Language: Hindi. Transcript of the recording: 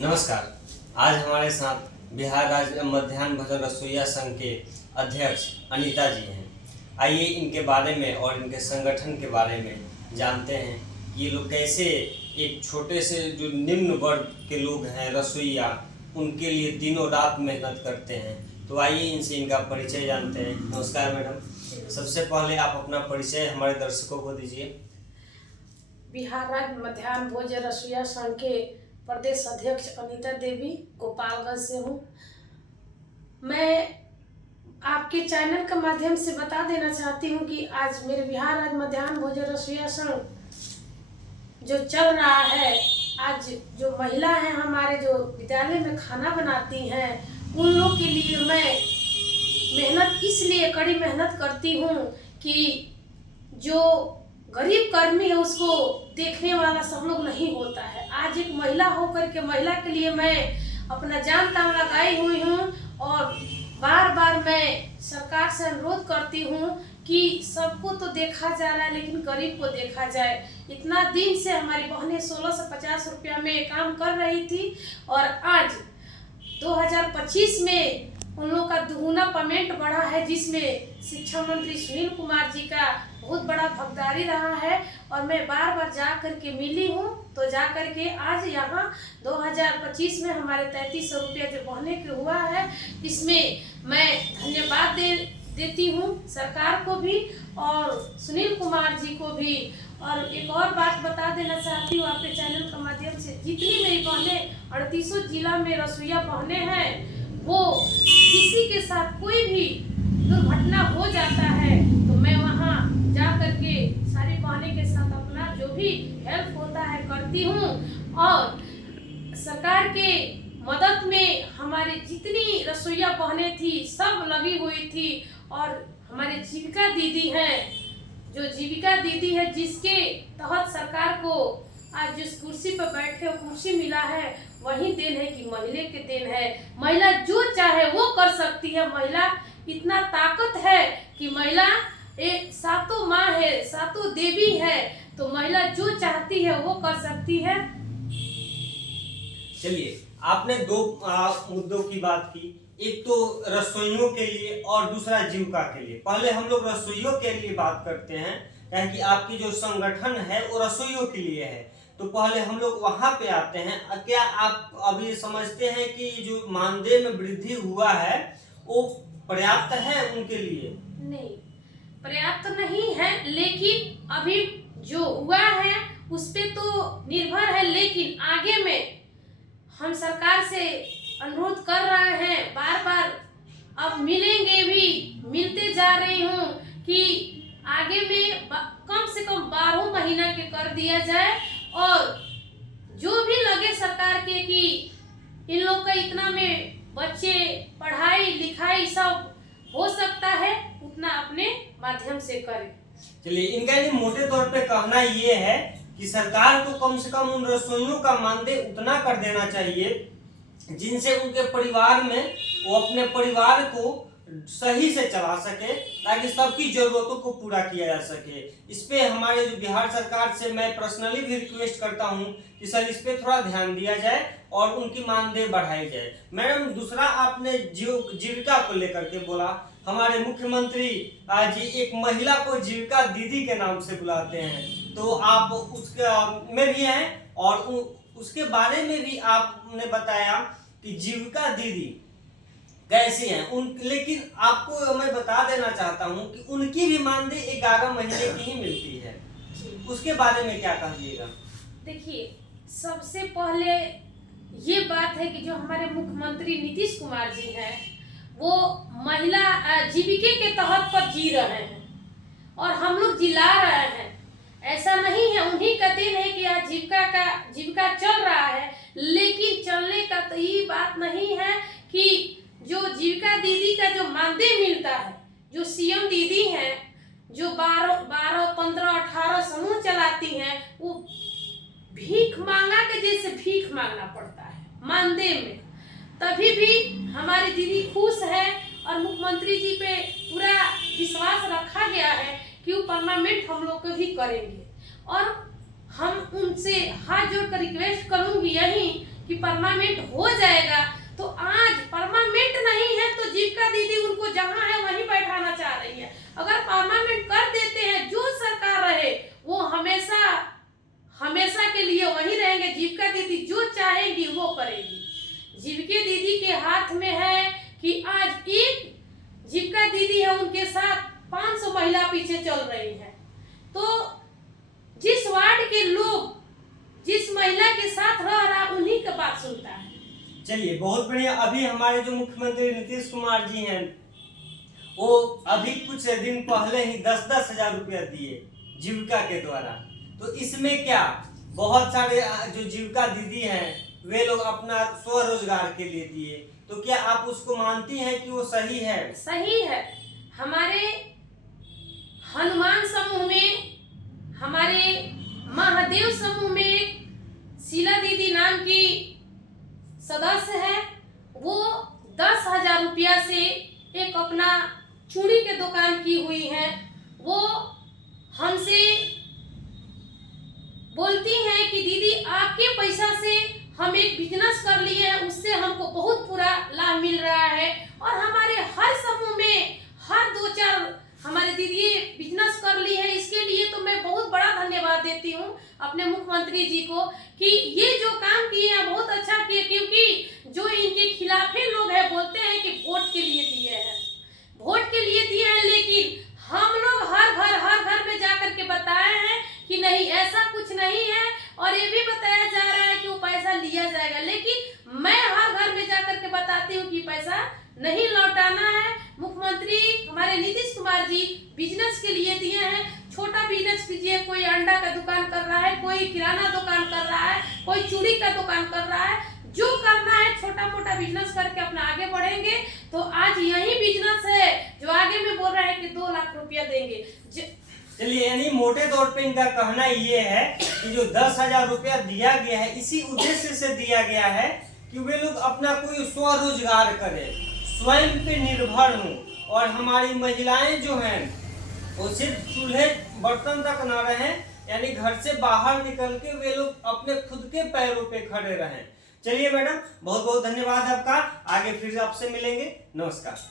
नमस्कार। आज हमारे साथ बिहार राज्य मध्याह्न भोजन रसोइया संघ के अध्यक्ष अनीता जी हैं। आइए इनके बारे में और इनके संगठन के बारे में जानते हैं कि ये लोग कैसे एक छोटे से जो निम्न वर्ग के लोग हैं रसोइया, उनके लिए दिनों रात मेहनत करते हैं। तो आइए इनसे इनका परिचय जानते हैं। नमस्कार मैडम, सबसे पहले आप अपना परिचय हमारे दर्शकों को दीजिए। बिहार राज्य मध्याह्न भोजन रसोइया संघ के प्रदेश अध्यक्ष अनीता देवी गोपालगंज से हूँ। मैं आपके चैनल के माध्यम से बता देना चाहती हूँ कि आज मेरे बिहार राज्य मध्याह्न भोजन रसोइया संघ जो चल रहा है, आज जो महिला हैं हमारे जो विद्यालय में खाना बनाती हैं, उन लोग के लिए मैं मेहनत इसलिए कड़ी मेहनत करती हूँ कि जो गरीब कर्मी है उसको देखने वाला सब लोग नहीं होता है। आज एक महिला होकर के महिला के लिए मैं अपना जान तान लगाई हुई हूँ और बार बार मैं सरकार से अनुरोध करती हूँ कि सबको तो देखा जा रहा है लेकिन गरीब को देखा जाए। इतना दिन से हमारी बहनें 16 से 50 रुपया में काम कर रही थी और आज 2025 में उन लोग का दुगुना पेमेंट बढ़ा है, जिसमें शिक्षा मंत्री सुनील कुमार जी का बहुत बड़ा भागीदारी रहा है। और मैं बार बार जा कर के मिली हूँ, तो जा कर के आज यहाँ 2025 में हमारे 3300 रुपया जो बहने के हुआ है, इसमें मैं धन्यवाद देती हूँ सरकार को भी और सुनील कुमार जी को भी। और एक और बात बता देना चाहती हूँ आपके चैनल के माध्यम से, जितनी मेरी बहनें 38 जिला में रसोइया बहनें हैं, वो किसी के साथ कोई भी दुर्घटना हो जाता है तो मैं वहाँ जा करके सारी बहनें के साथ अपना जो भी हेल्प होता है करती हूँ। और सरकार के मदद में हमारे जितनी रसोइया बहनें थी सब लगी हुई थी। और हमारे जीविका दीदी हैं, जो जीविका दीदी है जिसके तहत सरकार को आज जिस कुर्सी पर बैठे कुर्सी मिला है, वही देन है कि महिला के देन है। महिला जो चाहे वो कर सकती है। महिला इतना ताकत है कि महिला एक सातों माँ है, सातों देवी है, तो महिला जो चाहती है वो कर सकती है। चलिए, आपने दो मुद्दों की बात की, एक तो रसोइयों के लिए और दूसरा जीविका के लिए। पहले हम लोग रसोइयों के लिए बात करते हैं, क्योंकि आपकी जो संगठन है वो रसोइयों के लिए है। तो पहले हम लोग वहां पे आते हैं। क्या आप अभी समझते हैं कि जो मानदेय में वृद्धि हुआ है वो पर्याप्त है उनके लिए? नहीं, पर्याप्त नहीं है, लेकिन अभी जो हुआ है उस पे तो निर्भर है। लेकिन आगे में हम सरकार से अनुरोध कर रहे हैं, बार बार अब मिलेंगे भी, मिलते जा रही हूँ कि आगे में कम से कम 12 महीना के कर दिया जाए। और जो भी लगे सरकार के कि इन लोग का इतना में बच्चे पढ़ाई लिखाई सब हो सकता है, उतना अपने माध्यम से करें। चलिए, इनका ये मोटे तौर पे कहना ये है कि सरकार को कम से कम उन रसोइयों का मानदेय उतना कर देना चाहिए जिनसे उनके परिवार में वो अपने परिवार को सही से चला सके, ताकि सबकी जरूरतों को पूरा किया जा सके। इस पे हमारे जो बिहार सरकार से मैं पर्सनली भी रिक्वेस्ट करता हूं कि सर इस पे थोड़ा ध्यान दिया जाए और उनकी मानदेय बढ़ाई जाए। मैडम, दूसरा आपने जीविका को लेकर के बोला। हमारे मुख्यमंत्री जी एक महिला को जीविका दीदी के नाम से बुलाते हैं, तो आप उसके में भी हैं और उसके बारे में भी आपने बताया कि जीविका दीदी कैसी हैं लेकिन आपको मैं बता देना चाहता हूं कि उनकी भी मानदेय 11 महीने की ही मिलती है। उसके बारे में क्या कहिएगा? देखिए, सबसे पहले ये बात है कि जो हमारे मुख्यमंत्री नीतीश कुमार जी हैं, वो महिला जीविका के तहत पर जी रहे हैं और हम लोग जिला रहे हैं। ऐसा नहीं है, उन्हीं का दिन है कि आज जीविका चल रहा है। लेकिन चलने का तो ये बात नहीं है कि जो जीविका दीदी का जो मानदेय मिलता है, जो सीएम दीदी हैं, जो 12, 15, 18 समूह चलाती हैं, वो भीख मांगा के जैसे भीख मांगना पड़ता है मानदेय में। तभी भी हमारी दीदी खुश है और मुख्यमंत्री जी पे पूरा विश्वास रखा गया है कि वो परमानेंट हम लोग को भी करेंगे। और हम उनसे हाथ जोड़कर रिक्वेस्ट करूंगी यही कि परमानेंट हो जाएगा, तो आज परमानेंट नहीं है तो जीविका दीदी उनको जहाँ है वहीं बैठाना चाह रही है। अगर परमानेंट कर देते हैं, जो सरकार रहे वो हमेशा हमेशा के लिए वहीं रहेंगे। जीविका दीदी जो चाहेगी वो करेगी। जीविका दीदी के हाथ में है कि आज एक जीविका दीदी है, उनके साथ 500 महिला पीछे चल रही है। तो जिस वार्ड के लोग जिस महिला के साथ रह रहा उन्हीं का बात सुनता है। चलिए, बहुत बढ़िया। अभी हमारे जो मुख्यमंत्री नीतीश कुमार जी हैं, वो अभी कुछ दिन पहले ही 10-10 हजार रुपया दिए जीविका के द्वारा। तो इसमें क्या, बहुत सारे जो जीविका दीदी हैं वे लोग अपना स्वरोजगार के लिए दिए, तो क्या आप उसको मानती हैं कि वो सही है? सही है। हमारे हनुमान समूह में, हमारे महादेव समूह में शीला दीदी नाम की सदस्य है, वो 10,000 रुपया से एक अपना चूड़ी के दुकान की हुई है। वो हमसे बोलती हैं कि दीदी आपके पैसा से हम एक बिजनेस कर लिए हैं, उससे हमको बहुत पूरा लाभ मिल रहा है। और हमारे हर समूह में हर 2-4 हमारे दीदी बिजनेस कर ली है। इसके लिए तो मैं बहुत बड़ा धन्यवाद देती हूँ अपने मुख्यमंत्री जी को कि ये जो काम किए हैं बहुत अच्छा किए, क्योंकि जो इनके खिलाफे लोग हैं बोलते हैं कि वोट के लिए दिए हैं, वोट के लिए दिए हैं, लेकिन हम लोग हर घर में जाकर के बताए हैं कि नहीं, ऐसा कुछ नहीं है। और ये भी बताया जा रहा है कि वो पैसा लिया जाएगा, लेकिन मैं हर घर में जाकर के बताती हूँ कि पैसा नहीं लौटाना है। मुख्यमंत्री हमारे नीतीश कुमार जी बिजनेस के लिए दिए हैं। छोटा बिजनेस कीजिए, कोई अंडा का दुकान कर रहा है, कोई किराना दुकान कर रहा है, कोई चूड़ी का दुकान कर रहा है, जो करना है छोटा मोटा बिजनेस करके अपना आगे बढ़ेंगे। तो आज यही बिजनेस है जो आगे में बोल रहा है कि 2 लाख रुपया देंगे। चलिए, यानी मोटे तौर पे इनका कहना ये है कि जो 10,000 रुपया दिया गया है, इसी उद्देश्य से दिया गया है कि वे लोग अपना कोई स्वरोजगार करें, स्वयं पे निर्भर हों। और हमारी महिलाएं जो हैं वो सिर्फ चूल्हे बर्तन तक न रहें, यानी घर से बाहर निकल के वे लोग अपने खुद के पैरों पे खड़े रहें। चलिए मैडम, बहुत बहुत धन्यवाद आपका। आगे फिर आपसे मिलेंगे। नमस्कार।